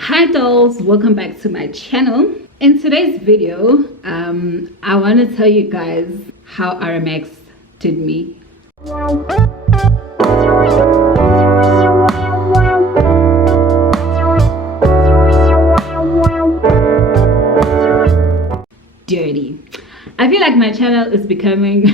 Hi dolls, welcome back to my channel. In today's video I want to tell you guys how Aramex did me. Dirty. I feel like my channel is becoming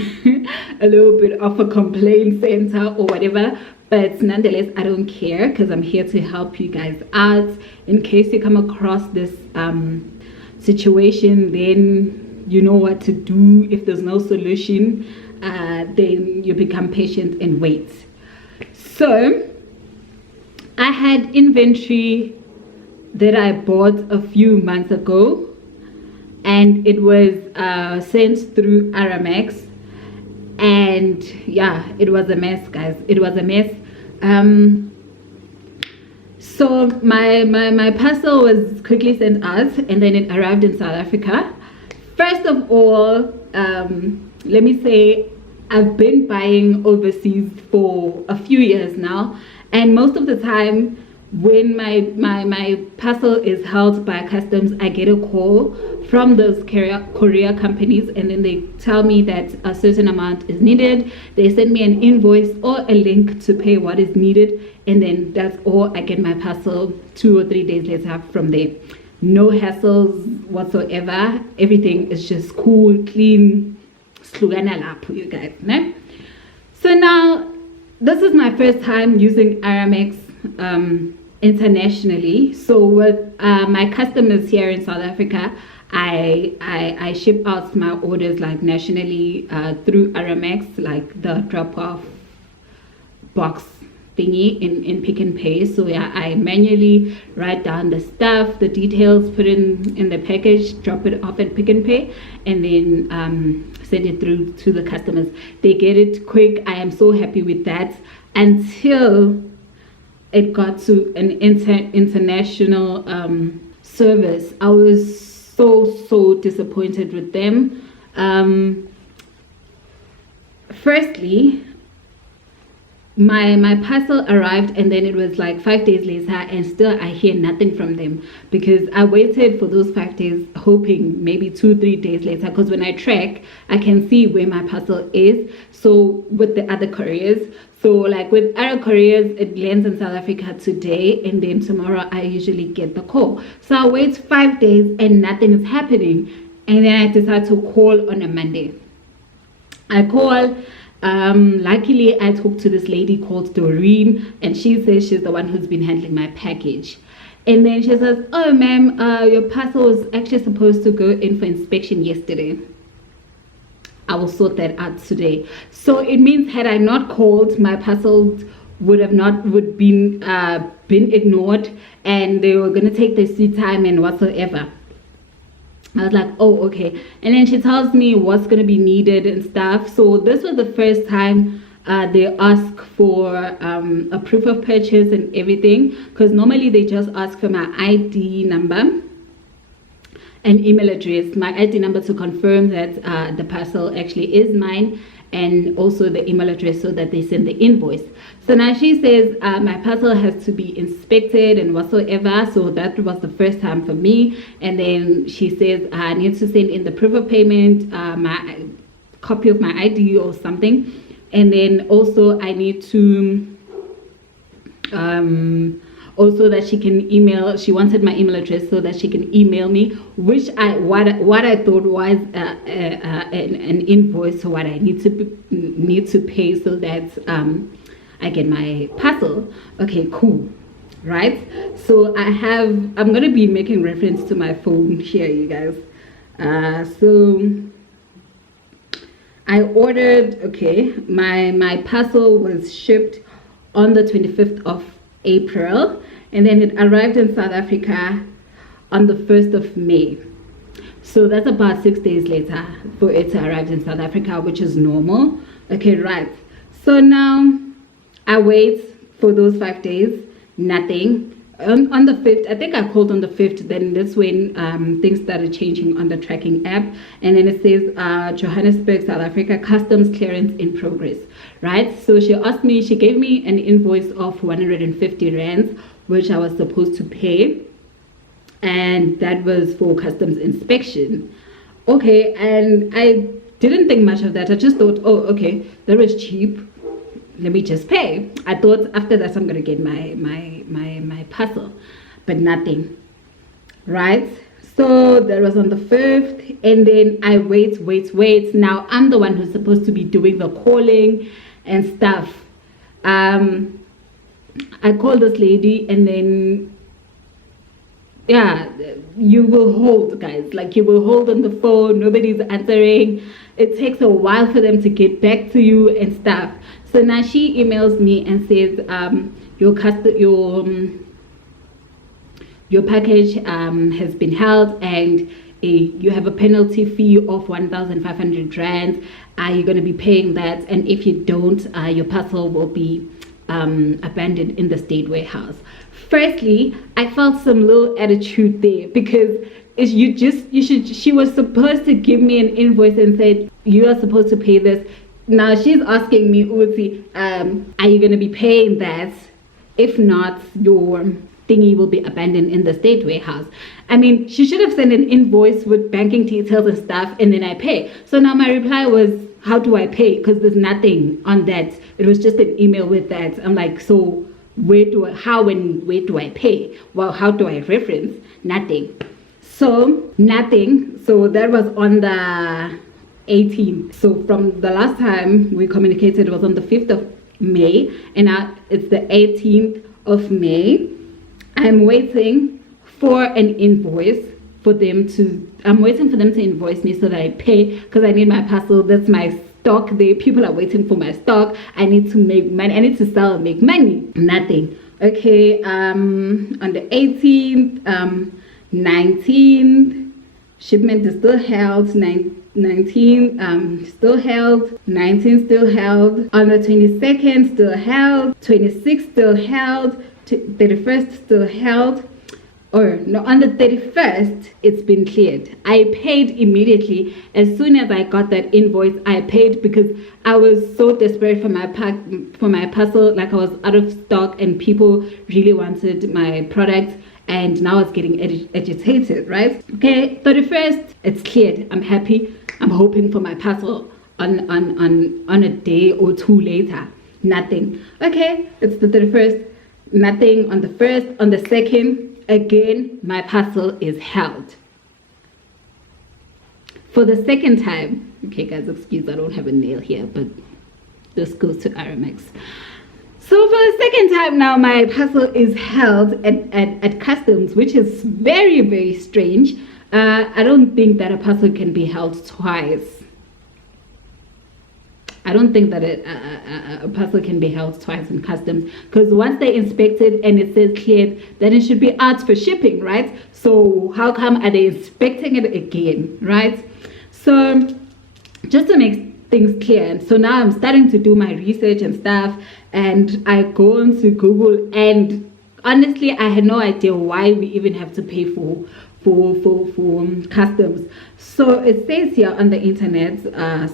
a little bit of a complaint center or whatever, but nonetheless I don't care because I'm here to help you guys out. In case you come across this situation, then you know what to do. If there's no solution, then you become patient and wait. So I had inventory that I bought a few months ago, and it was sent through Aramex, and yeah, it was a mess, guys. It was a mess. So my parcel was quickly sent out, and then it arrived in South Africa. First of all, let me say I've been buying overseas for a few years now, and most of the time when my parcel is held by customs, I get a call from those courier companies, and then they tell me that a certain amount is needed. They send me an invoice or a link to pay what is needed, and then that's all. I get my parcel 2 or 3 days later from there. No hassles whatsoever. Everything is just cool, clean, slugana lapho, you guys, né? So now this is my first time using Aramex internationally. So with my customers here in South Africa, I ship out my orders like nationally through Aramex, like the drop-off box thingy in Pick and Pay. So yeah, I manually write down the stuff, the details, put in the package, drop it off at Pick and Pay, and then send it through to the customers. They get it quick. I am so happy with that, until it got to an international service. I was so disappointed with them. Firstly, my parcel arrived, and then it was like 5 days later, and still I hear nothing from them, because I waited for those 5 days hoping maybe 2-3 days later, because when I track I can see where my parcel is. So with the other couriers, so like with other couriers, it lands in South Africa today, and then tomorrow I usually get the call. So I wait 5 days and nothing is happening, and then I decide to call on a Monday. I call. Luckily I talked to this lady called Doreen, and she says she's the one who's been handling my package. And then she says, oh ma'am, your parcel was actually supposed to go in for inspection yesterday. I will sort that out today. So it means had I not called, my parcel would been ignored, and they were gonna take their sweet time and whatsoever. I was like, oh, okay. And then she tells me what's going to be needed and stuff. So this was the first time they ask for a proof of purchase and everything, because normally they just ask for my ID number and email address, my ID number to confirm that the parcel actually is mine, and also the email address so that they send the invoice. So now she says my parcel has to be inspected and whatsoever. So that was the first time for me. And then she says I need to send in the proof of payment, my copy of my ID or something, and then also I need to also that she can email. She wanted my email address so that she can email me, which what I thought was an invoice, what I need to pay so that I get my parcel. Okay, cool, right? So I'm gonna be making reference to my phone here, you guys. So I ordered. Okay, my parcel was shipped on the 25th of April, and then it arrived in South Africa on the 1st of May. So that's about 6 days later for it to arrive in South Africa, which is normal. Okay, right. So now I wait for those 5 days, nothing. On the 5th, I think I called on the 5th, then that's when things started changing on the tracking app, and then it says Johannesburg, South Africa, customs clearance in progress, right? So she gave me an invoice of 150 rands, which I was supposed to pay. and that was for customs inspection. Okay, and I didn't think much of that. I just thought, oh, okay, that was cheap, let me just pay. I thought after that I'm gonna get my parcel, but nothing, right? So that was on the 5th, and then I wait. Now I'm the one who's supposed to be doing the calling and stuff. I called this lady, and then yeah, you will hold, guys, like you will hold on the phone, nobody's answering. It takes a while for them to get back to you and stuff. So now she emails me and says, your package has been held, and you have a penalty fee of 1,500 rands. You're going to be paying that, and if you don't, your parcel will be abandoned in the state warehouse. Firstly, I felt some little attitude there, because she was supposed to give me an invoice and said you are supposed to pay this. Now she's asking me, Uzi, are you going to be paying that? If not, your thingy will be abandoned in the state warehouse. I mean, she should have sent an invoice with banking details and stuff, and then I pay. So now my reply was, how do I pay? Because there's nothing on that. It was just an email with that. I'm like, so how and where do I pay? Well, how do I reference? Nothing. So nothing. So that was on the 18th. So from the last time we communicated, it was on the 5th of May, and now it's the 18th of May. I'm waiting for an invoice I'm waiting for them to invoice me so that I pay, because I need my parcel. That's my stock there. People are waiting for my stock. I need to make money. I need to sell and make money. Nothing. Okay, on the 18th, 19th, shipment is still held. 19 still held. 19 still held. On the 22nd, still held. 26th still held. 31st still held. Or no, on the 31st, it's been cleared. I paid immediately. As soon as I got that invoice, I paid, because I was so desperate for my parcel. Like, I was out of stock and people really wanted my product, and now it's getting agitated, right? Okay, 31st, it's cleared. I'm happy. I'm hoping for my parcel on a day or two later. Nothing. Okay, it's the 31st. Nothing on the 1st. On the 2nd, again, my parcel is held. For the second time, okay guys, excuse, I don't have a nail here, but this goes to Aramex. So for the second time now, my parcel is held at customs, which is very, very strange. I don't think that a parcel can be held twice. I don't think that a parcel can be held twice in customs, because once they inspect it and it says cleared, then it should be out for shipping, right? So how come are they inspecting it again, right? So just to make things clear, so now I'm starting to do my research and stuff, and I go onto Google, and honestly, I had no idea why we even have to pay for customs. So it says here on the internet,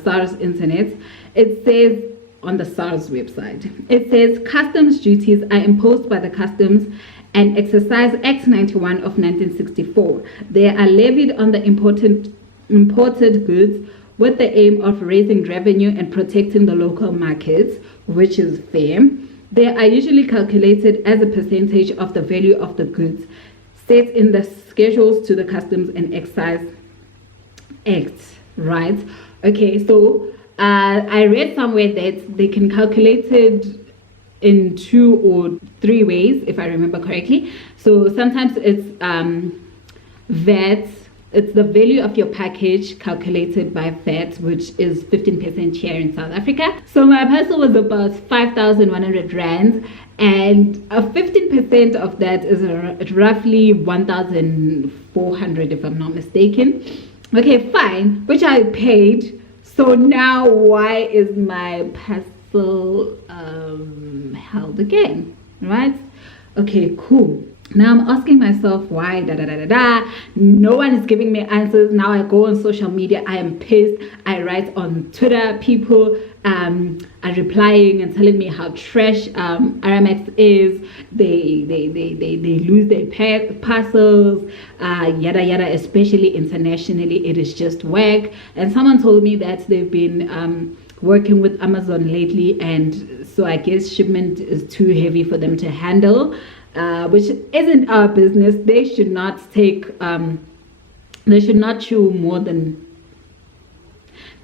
SARS internet, it says on the SARS website, it says customs duties are imposed by the Customs and Excise Act 91 of 1964. They are levied on the imported goods with the aim of raising revenue and protecting the local markets, which is fair. They are usually calculated as a percentage of the value of the goods set in the schedules to the Customs and Excise Act, right? Okay, so I read somewhere that they can calculate it in 2 or 3 ways, if I remember correctly. So sometimes it's VAT, it's the value of your package calculated by VAT, which is 15% here in South Africa. So my parcel was about 5,100 rands, and 15% of that is roughly 1,400, if I'm not mistaken. Okay, fine, which I paid. So now why is my parcel held again, right? Okay, cool. Now I'm asking myself why, no one is giving me answers. Now I go on social media, I am pissed. I write on Twitter, people are replying and telling me how trash Aramex is. They lose their parcels, yada yada, especially internationally. It is just whack. And someone told me that they've been working with Amazon lately, and so I guess shipment is too heavy for them to handle, which isn't our business. They should not take they should not chew more than,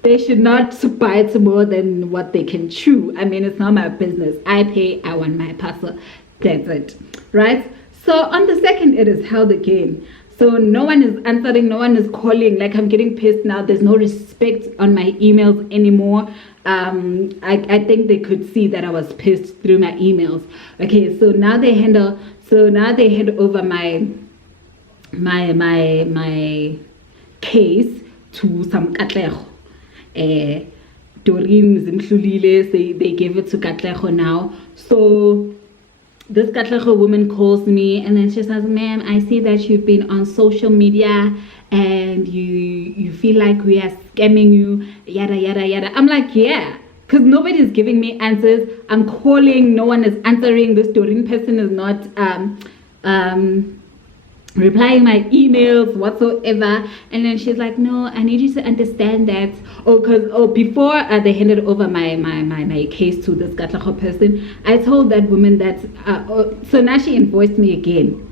they should not bite more than what they can chew. I mean, it's not my business. I pay, I want my parcel, that's it, right? So on the 2nd, it is held again. So no one is answering, no one is calling. Like, I'm getting pissed now. There's no respect on my emails anymore. I think they could see that I was pissed through my emails. Okay, so now they hand over my case to some Katlego. Doreen Zimhlulile, they gave it to Katlego now. So this Katlego woman calls me and then she says, ma'am, I see that you've been on social media and you feel like we are scamming you, yada yada yada. I'm like, yeah, because nobody's giving me answers. I'm calling, no one is answering. This Doreen person is not replying my emails whatsoever. And then she's like, no, I need you to understand that, before they handed over my case to this Katlego person, I told that woman that so now she invoiced me again.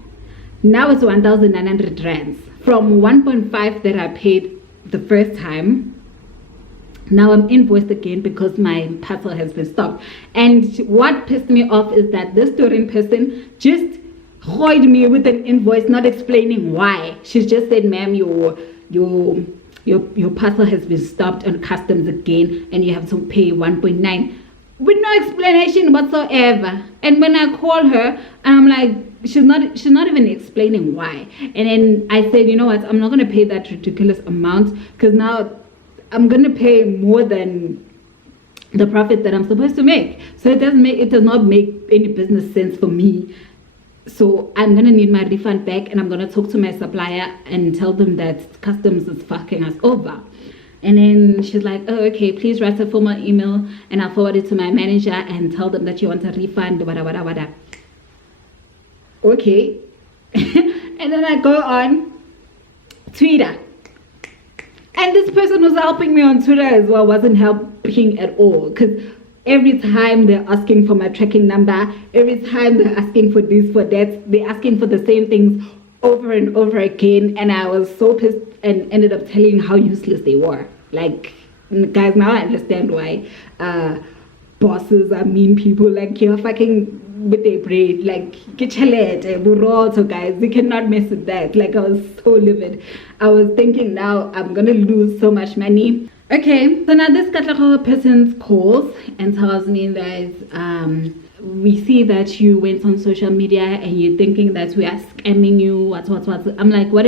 Now it's 1,900 rands from 1.5 that I paid the first time. Now I'm invoiced again because my parcel has been stopped. And what pissed me off is that this Doreen person just hoid me with an invoice, not explaining why. She's just said, ma'am, your parcel has been stopped on customs again and you have to pay 1.9 with no explanation whatsoever. And when I call her, I'm like, she's not even explaining why. And then I said, you know what, I'm not going to pay that ridiculous amount because now I'm going to pay more than the profit that I'm supposed to make. So it does not make any business sense for me. So I'm going to need my refund back, and I'm going to talk to my supplier and tell them that customs is fucking us over. And then she's like, oh, okay, please write a formal email and I'll forward it to my manager and tell them that you want a refund, wada, wada, wada. Okay. And then I go on Twitter. And this person who's helping me on Twitter as well wasn't helping at all, because every time they're asking for my tracking number, every time they're asking for this, for that, they're asking for the same things over and over again. And I was so pissed and ended up telling how useless they were. Like, guys, now I understand why bosses are mean people. Like, you're fucking with their brain. Like, get so guys, you cannot mess with that. Like, I was so livid. I was thinking, now I'm gonna lose so much money. Okay, so now this Katlego person calls and tells me that we see that you went on social media and you're thinking that we are scamming you, what. I'm like, what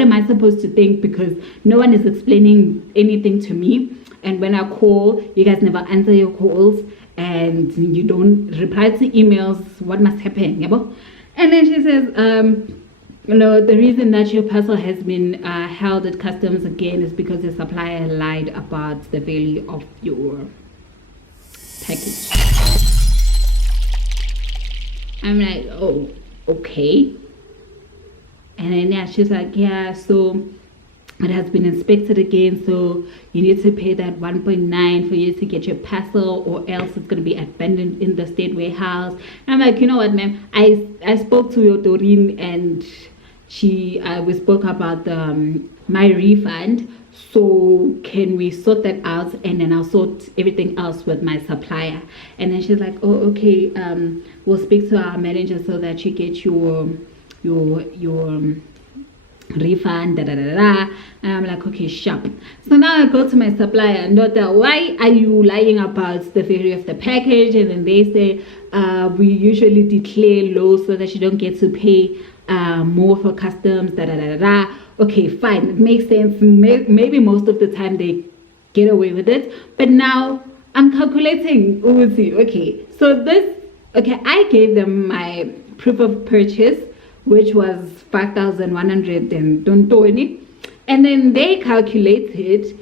am I supposed to think? Because no one is explaining anything to me. And when I call, you guys never answer your calls and you don't reply to emails. What must happen? And then she says, no, the reason that your parcel has been held at customs again is because the supplier lied about the value of your package. I'm like, oh, okay. And then yeah, she's like, yeah, so it has been inspected again, so you need to pay that 1.9 for you to get your parcel, or else it's going to be abandoned in the state warehouse. And I'm like, you know what, ma'am, I spoke to your Doreen and we spoke about my refund, so can we sort that out, and then I'll sort everything else with my supplier. And then she's like, oh, okay, we'll speak to our manager so that you get your refund, da da da da. And I'm like, okay, sharp. So now I go to my supplier and daughter, why are you lying about the value of the package? And then they say, we usually declare low so that you don't get to pay more for customs, da da da da. Okay, fine, it makes sense. Maybe most of the time they get away with it, but now I'm calculating. Okay, so I gave them my proof of purchase, which was 5,120, and then they calculated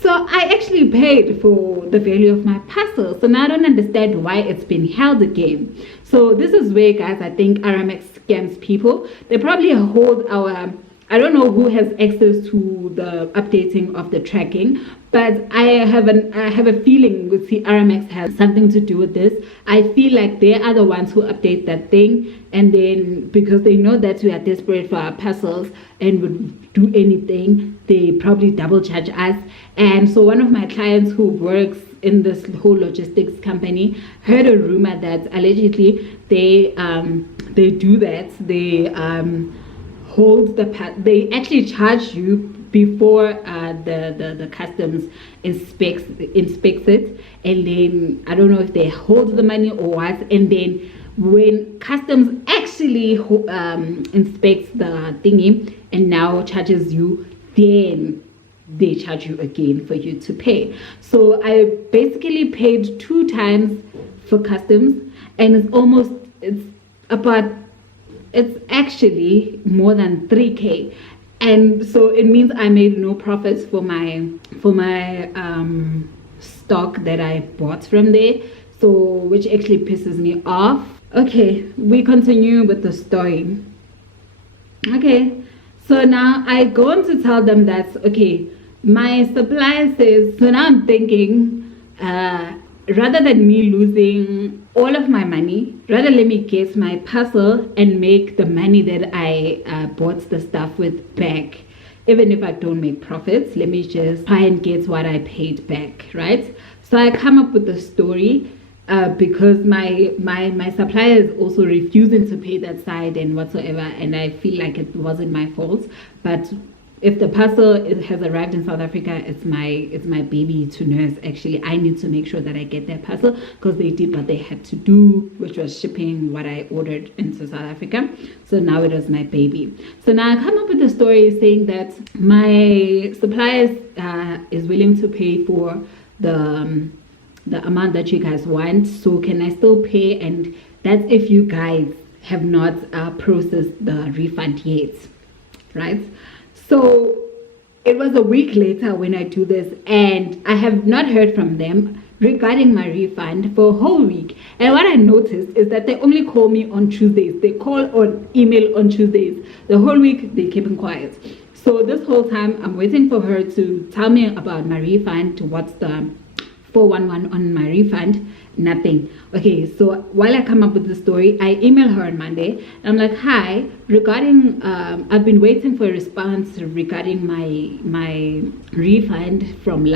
So I actually paid for the value of my parcel. So now I don't understand why it's been held again. So this is where, guys, I think Aramex scams people. They probably hold our, I don't know who has access to the updating of the tracking, but I have a feeling with Aramex has something to do with this. I feel like they are the ones who update that thing, and then because they know that we are desperate for our parcels and would do anything, they probably double charge us. And so one of my clients who works in this whole logistics company heard a rumor that allegedly they do that. They hold they actually charge you before the customs inspects it, and then I don't know if they hold the money or what, and then when customs actually inspects the thingy and now charges you, then they charge you again for you to pay. So I basically paid 2 times for customs, and it's actually more than 3K, and so it means I made no profits for my stock that I bought from there, so which actually pisses me off. Okay, we continue with the story. Okay, so now I go on to tell them that, okay, my supplier says, so now I'm thinking, rather than me losing all of my money, rather let me get my parcel and make the money that I bought the stuff with back. Even if I don't make profits, let me just try and get what I paid back, right? So I come up with the story because my supplier is also refusing to pay that side and whatsoever, and I feel like it wasn't my fault. But if the parcel has arrived in South Africa, it's my baby to nurse. Actually, I need to make sure that I get that parcel because they did what they had to do, which was shipping what I ordered into South Africa. So now it is my baby. So now I come up with a story saying that my supplier is willing to pay for the amount that you guys want. So can I still pay? And that's if you guys have not processed the refund yet, right? So it was a week later when I do this, and I have not heard from them regarding my refund for a whole week. And what I noticed is that they only call me on Tuesdays. They call or email on Tuesdays. The whole week they keep quiet. So this whole time I'm waiting for her to tell me about my refund. What's the 411 on my refund? Nothing. Okay, so while I come up with the story, I email her on Monday. I'm like, hi, regarding I've been waiting for a response regarding my refund from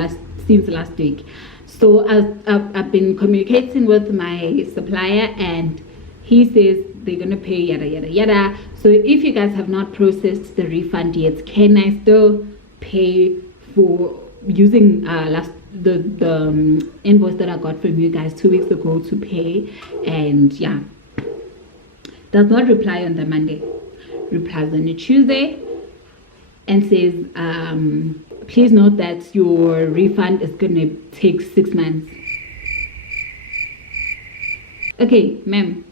since last week. So I've been communicating with my supplier, and he says they're gonna pay yada yada yada. So if you guys have not processed the refund yet, can I still pay for using the invoice that I got from you guys 2 weeks ago to pay? And yeah, does not reply on the Monday, replies on a Tuesday and says, please note that your refund is gonna take 6 months. Okay, ma'am,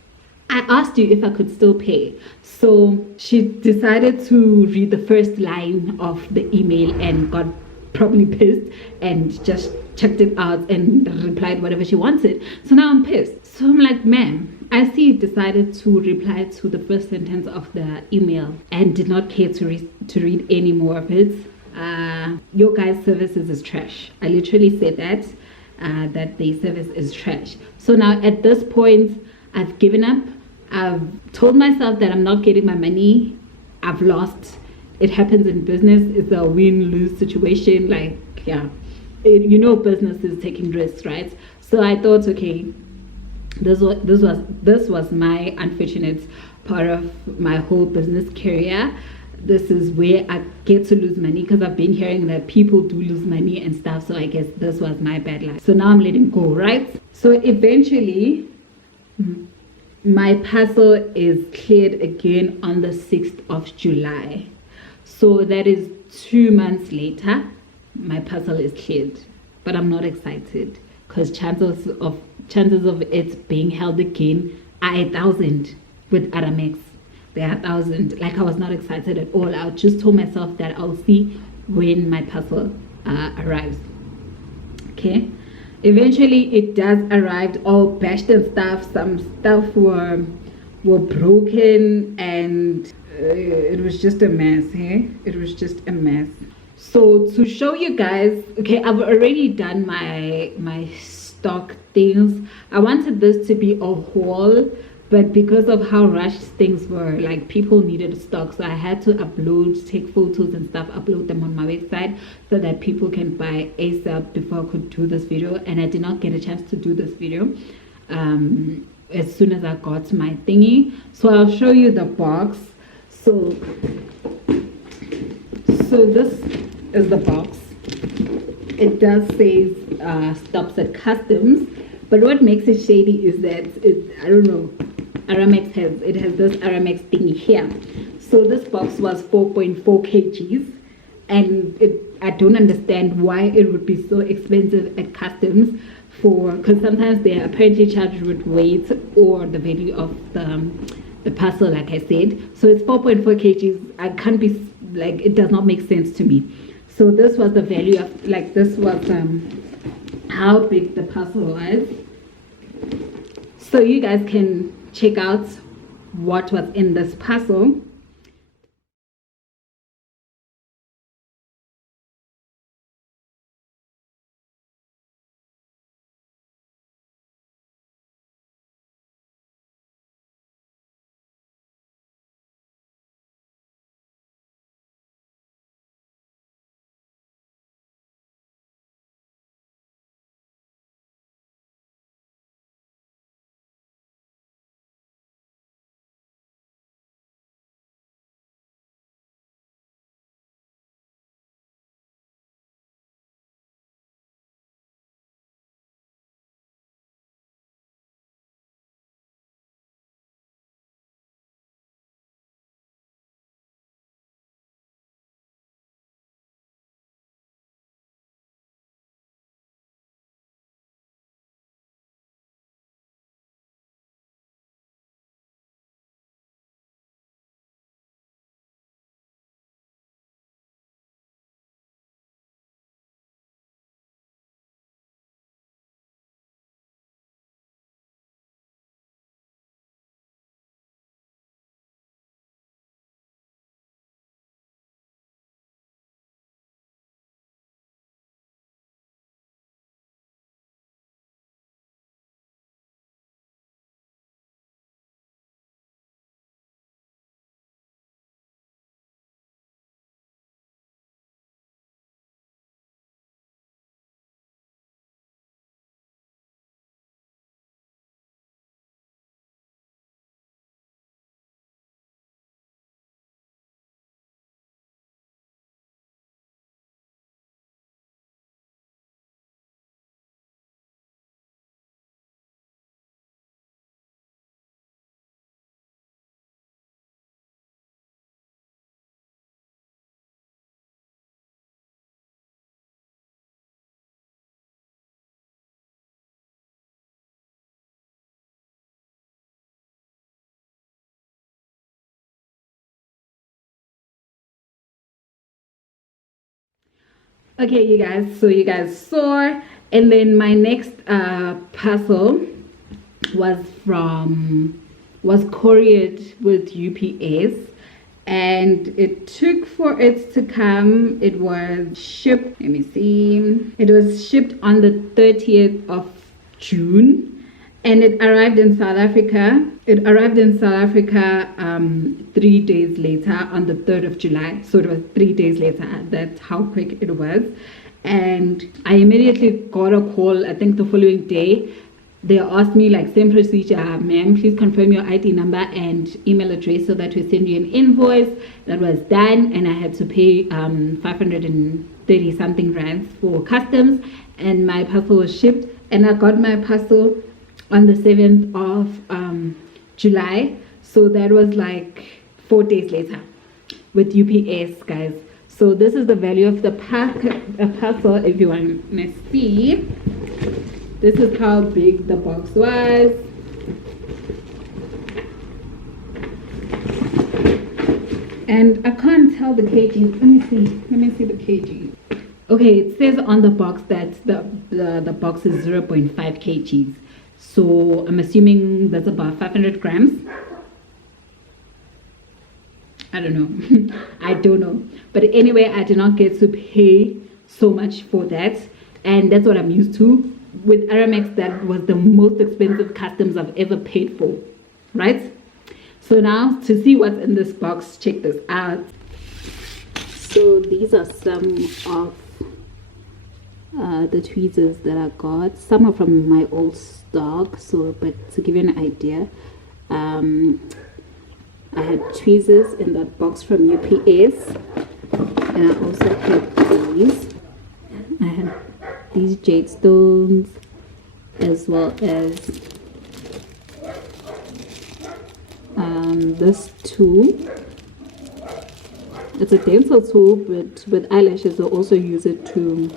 I asked you if I could still pay. So she decided to read the first line of the email and got probably pissed and just checked it out and replied whatever she wanted. So now I'm pissed. So I'm like, ma'am, I see you decided to reply to the first sentence of the email and did not care to read any more of it. Your guys' services is trash. I literally said that the service is trash. So now at this point, I've given up. I've told myself that I'm not getting my money. I've lost. It happens in business. It's a win-lose situation. Like, yeah, business is taking risks, right? So I thought, okay, this was my unfortunate part of my whole business career. This is where I get to lose money, because I've been hearing that people do lose money and stuff. So I guess this was my bad luck. So now I'm letting go, right? So eventually, my parcel is cleared again on the 6th of July. So that is 2 months later, my parcel is cleared. But I'm not excited, because chances of it being held again are 1,000 with Aramex. They are 1,000. Like, I was not excited at all. I just told myself that I'll see when my parcel arrives. Okay, eventually it does arrived all bashed and stuff. Some stuff were broken, and it was just a mess. Hey, it was just a mess. So to show you guys, okay, I've already done my stock things. I wanted this to be a haul, but because of how rushed things were, like people needed stock, so I had to upload, take photos and stuff, upload them on my website so that people can buy ASAP before I could do this video. And I did not get a chance to do this video as soon as I got my thingy. So I'll show you the box. So this is the box. It does say stops at customs, but what makes it shady is that I don't know, Aramex has this Aramex thingy here. So this box was 4.4 kgs, and I don't understand why it would be so expensive at customs, because sometimes they are apparently charged with weight or the value of the parcel, like I said. So it's 4.4 kgs. I can't be like, it does not make sense to me. So this was the value of, like, this was how big the parcel was. So you guys can check out what was in this parcel. Okay, you guys, so you guys saw, and then my next parcel was couriered with UPS, and it took for it to come. It was shipped, let me see, it was shipped on the 30th of June, and it arrived in South Africa. It arrived in South Africa 3 days later on the 3rd of July. So it was 3 days later. That's how quick it was. And I immediately got a call, I think the following day. They asked me, like, same procedure, ma'am, please confirm your ID number and email address so that we send you an invoice. That was done, and I had to pay 530 something rands for customs, and my parcel was shipped, and I got my parcel on the 7th of July. So that was like 4 days later with UPS, guys. So this is the value of the parcel, if you want to see. This is how big the box was. And I can't tell the kg. Let me see the kg. Okay, it says on the box that the box is 0.5 kgs, so I'm assuming that's about 500 grams. I don't know. I don't know, but anyway, I did not get to pay so much for that, and that's what I'm used to. With Aramex, that was the most expensive customs I've ever paid for, right? So now, to see what's in this box, check this out. So these are some of the tweezers that I got. Some are from my old stock, so but to give you an idea, I had tweezers in that box from UPS, and I also had these. I had these jade stones, as well as this tool. It's a dental tool, but with eyelashes we'll also use it to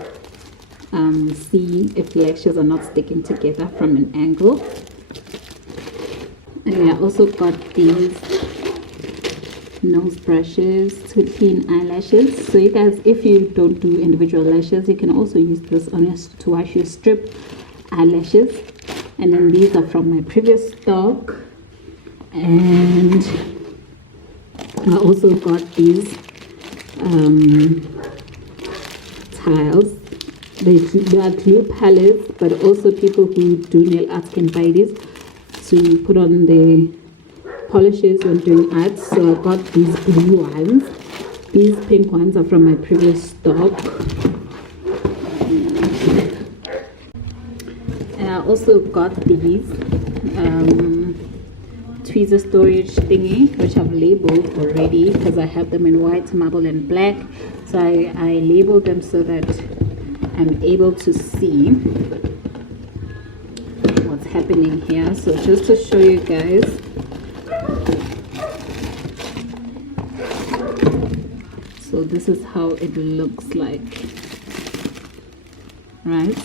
see if lashes are not sticking together from an angle. And I also got these nose brushes to clean eyelashes. So you guys, if you don't do individual lashes, you can also use this on your, to wash your strip eyelashes. And then these are from my previous stock. And I also got these tiles. They are glue palettes, but also people who do nail art can buy these to put on the polishes when doing art. So I got these blue ones. These pink ones are from my previous stock. And I also got these tweezer storage thingy, which I've labeled already because I have them in white, marble and black. So I labeled them so that I'm able to see what's happening here. So just to show you guys, so this is how it looks like, right?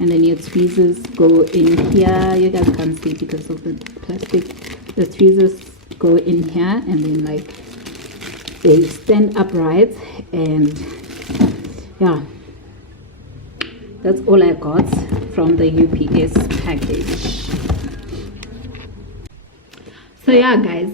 And then your tweezers go in here. You guys can't see because of the plastic. The tweezers go in here, and then like they stand upright. And yeah, that's all I got from the UPS package. So yeah guys,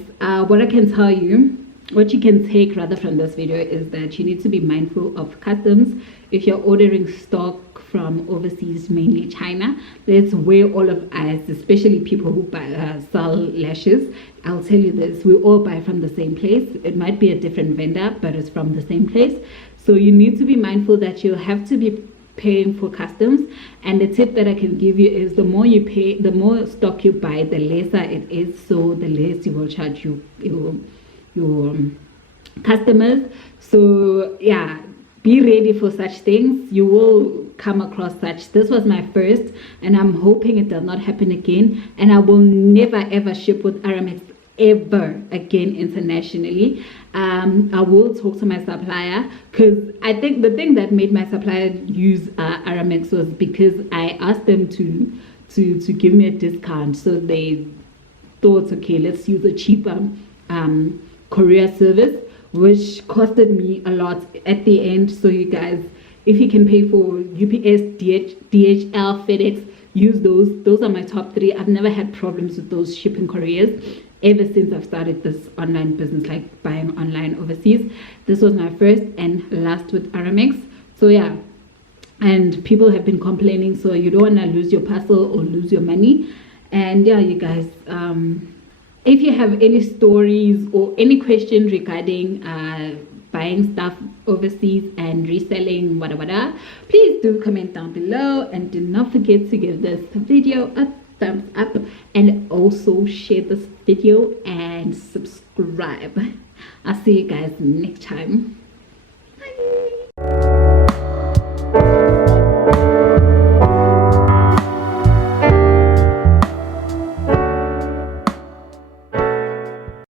what I can tell you, what you can take rather from this video, is that you need to be mindful of customs. If you're ordering stock from overseas, mainly China, that's where all of us, especially people who buy, sell lashes, I'll tell you this, we all buy from the same place. It might be a different vendor, but it's from the same place. So you need to be mindful that you have to be paying for customs. And the tip that I can give you is, the more you pay, the more stock you buy, the lesser it is, so the less you will charge your customers. So yeah, be ready for such things. You will come across such. This was my first, and I'm hoping it does not happen again, and I will never ever ship with Aramex ever again internationally. I will talk to my supplier, because I think the thing that made my supplier use Aramex was because I asked them to give me a discount. So they thought, okay, let's use a cheaper courier service, which costed me a lot at the end. So you guys, if you can pay for UPS, DHL, FedEx, use those. Those are my top three. I've never had problems with those shipping couriers ever since I've started this online business, like buying online overseas. This was my first and last with Aramex. So yeah, and people have been complaining, so you don't want to lose your parcel or lose your money. And yeah, you guys, if you have any stories or any questions regarding buying stuff overseas and reselling, whatever, please do comment down below, and do not forget to give this video a thumbs up, and also share this video and subscribe. I'll see you guys next time.